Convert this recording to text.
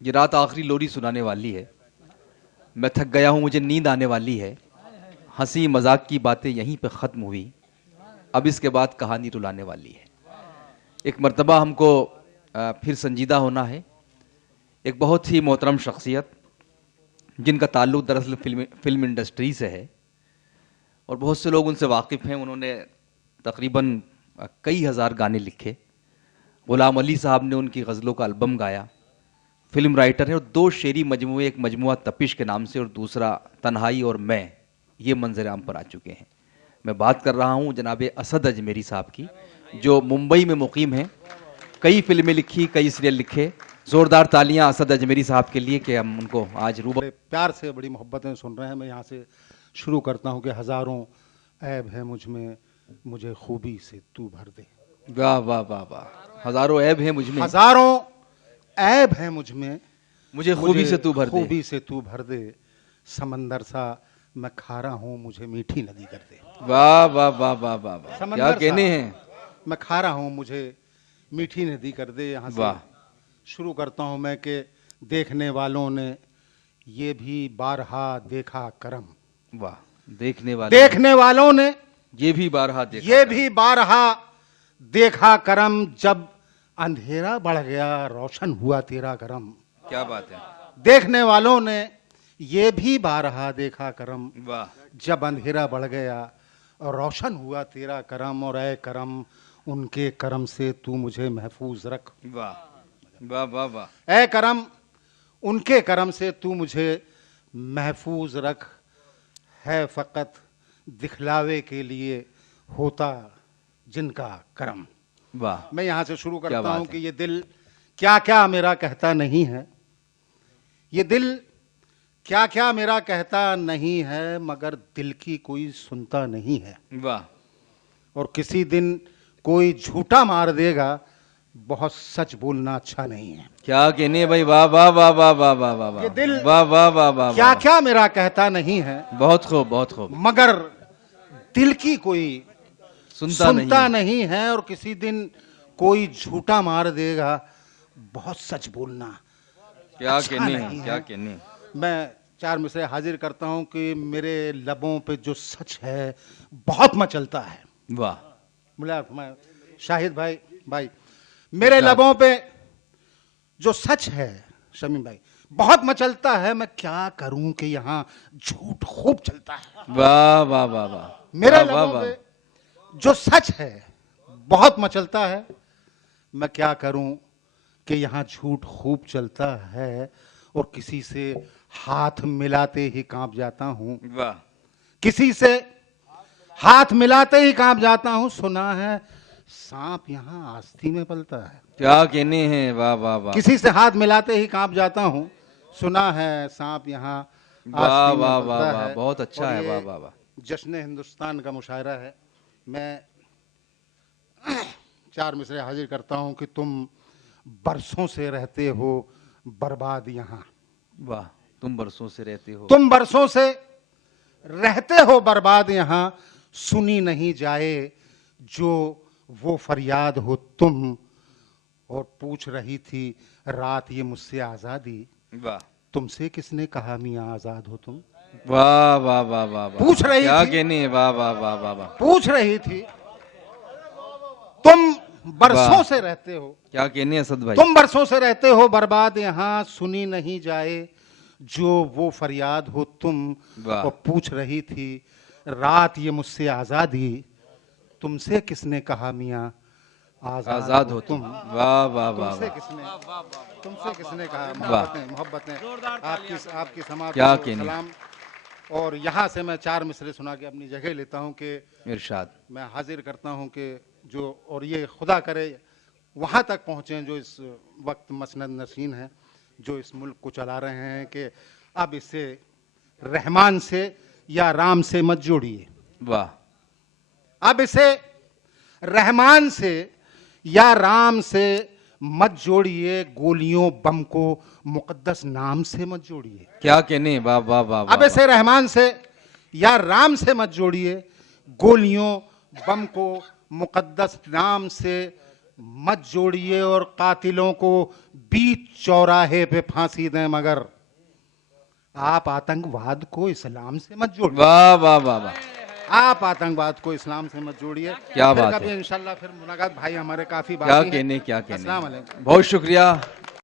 ये रात आखिरी लोरी सुनाने वाली है। मैं थक गया हूँ, मुझे नींद आने वाली है। हंसी मजाक की बातें यहीं पे ख़त्म हुई, अब इसके बाद कहानी रुलाने वाली है। एक मर्तबा हमको फिर संजीदा होना है। एक बहुत ही मोहतरम शख्सियत जिनका ताल्लुक़ दरअसल फिल्म इंडस्ट्री से है और बहुत से लोग उनसे वाकिफ़ हैं। उन्होंने तकरीबन कई हज़ार गाने लिखे। ग़ुलाम अली साहब ने उनकी गज़लों का एल्बम गाया। फिल्म राइटर है और 2 शेरी मजमूए, एक मजमुआ तपिश के नाम से और दूसरा तन्हाई और मैं, ये मंजर आम पर आ चुके हैं। मैं बात कर रहा हूँ जनाब असद अजमेरी साहब की, जो मुंबई में मुकीम हैं। कई फिल्में लिखी, कई सीरियल लिखे। ज़ोरदार तालियां असद अजमेरी साहब के लिए कि हम उनको आज बड़े प्यार से, बड़ी मोहब्बत में सुन रहे हैं। मैं यहाँ से शुरू करता हूँ कि हज़ारों ऐब है मुझ में, मुझे खूबी से तू भर दे। वाह वाह वाह वाह। हज़ारों ऐब हैं मुझ में, हज़ारों ऐब है मुझ में, मुझे खूबी से तू भर दे। खूबी से तू भर दे। समंदर सा मैं खारा हूँ, मुझे मीठी नदी कर दे। वाह वाह वाह वाह वाह वाह, क्या कहने हैं। मैं खारा हूँ, मुझे मीठी नदी कर दे। यहाँ से शुरू करता हूँ मैं कि देखने वालों ने ये भी बारहा देखा करम। वाह, देखने वालों ने ये भी बारहा देखा, ये भी बारहा देखा करम। जब अंधेरा बढ़ गया रोशन हुआ तेरा करम। क्या बात है। देखने वालों ने ये भी बारहा देखा करम। वाह, जब अंधेरा बढ़ गया और रोशन हुआ तेरा करम। और ऐ करम, उनके करम से तू मुझे महफूज रख। वाह वाह वाह वाह। ऐ करम, उनके करम से तू मुझे महफूज रख। है फ़कत दिखलावे के लिए होता जिनका करम। वाह, मैं यहाँ से शुरू करता हूँ कि है। ये दिल क्या क्या मेरा कहता नहीं है। ये दिल क्या क्या मेरा कहता नहीं है, मगर दिल की कोई सुनता नहीं है। वाह। और किसी दिन कोई झूठा मार देगा, बहुत सच बोलना अच्छा नहीं है। क्या कहने भाई, वाह वाह वाह वाह वाह वाह वाह। ये दिल वाह वाह वाह वाह, क्या क्या मेरा कहता नहीं है। बहुत खूब, बहुत खूब। मगर दिल की कोई सुनता नहीं है। और किसी दिन कोई झूठा मार देगा, बहुत सच बोलना क्या अच्छा कहने नहीं क्या है। कहने। मैं 4 मिसरे हाजिर करता हूं कि मेरे लबों पे जो सच है बहुत मचलता है। वाह। मैं शाहिद भाई मेरे लबों पे जो सच है, शमीम भाई, बहुत मचलता है। मैं क्या करूं कि यहाँ झूठ खूब चलता है। वाह वाह वाह वाह। मेरे लबों पे जो सच है बहुत मचलता है। मैं क्या करूं कि यहाँ झूठ खूब चलता है। और किसी से हाथ मिलाते ही कांप जाता हूं। वाह। किसी से हाथ मिलाते ही कांप जाता हूं। सुना है सांप यहाँ आस्ती में पलता है। क्या कहने हैं, वाह वाह वाह। किसी से हाथ मिलाते ही कांप जाता हूं। सुना है सांप यहाँ वाह आस्ती में वाह पलता वाह है। वाह, बहुत अच्छा है। वाह वाह वाह। जश्न हिंदुस्तान का मुशायरा है। मैं 4 मिसरे हाजिर करता हूं कि तुम बरसों से रहते हो बर्बाद यहाँ। वाह, तुम बरसों से रहते हो। तुम बरसों से रहते हो बर्बाद यहाँ। सुनी नहीं जाए जो वो फरियाद हो तुम। और पूछ रही थी रात ये मुझसे आजादी। वाह। तुमसे किसने कहा मियाँ आजाद हो तुम। वाह वाह वाह वाह। पूछ रही क्या थी, कहने, वाह वाह वाह वाह वाह। पूछ रही थी तुम बरसों से रहते हो। क्या कहने असद भाई। तुम बरसों से रहते हो बर्बाद यहाँ। सुनी नहीं जाए जो वो फरियाद हो तुम। और पूछ रही थी रात ये मुझसे आजादी। तुमसे किसने कहा मियाँ आजाद हो तुम। वाह वाह वाह। तुमसे किसने कहा। मोहब्बतें आपकी समाअत क्या को सलाम। और यहाँ से मैं 4 मिसरे सुना के अपनी जगह लेता हूँ कि इरशाद। मैं हाजिर करता हूँ कि जो, और ये खुदा करे वहाँ तक पहुँचे जो इस वक्त मसनद नशीन हैं, जो इस मुल्क को चला रहे हैं, कि अब इसे रहमान से या राम से मत जोड़िए। वाह। अब इसे रहमान से या राम से मत जोड़िए। गोलियों बम को मुकद्दस नाम से मत जोड़िए। क्या कहने, वाह वाह वाह। अब इसे रहमान से या राम से मत जोड़िए। गोलियों बम को मुकद्दस नाम से मत जोड़िए और कातिलों को बीच चौराहे पे फांसी दें, मगर आप आतंकवाद को इस्लाम से मत जोड़िए। वाह वाह वाह वाह, आप आतंकवाद को इस्लाम से मत जोड़िए। क्या फिर बात कभी है, इंशाल्लाह फिर मुलाकात। भाई हमारे काफी क्या बाकी है। कहने क्या अस्सलाम कहने। वालेकुम। बहुत शुक्रिया।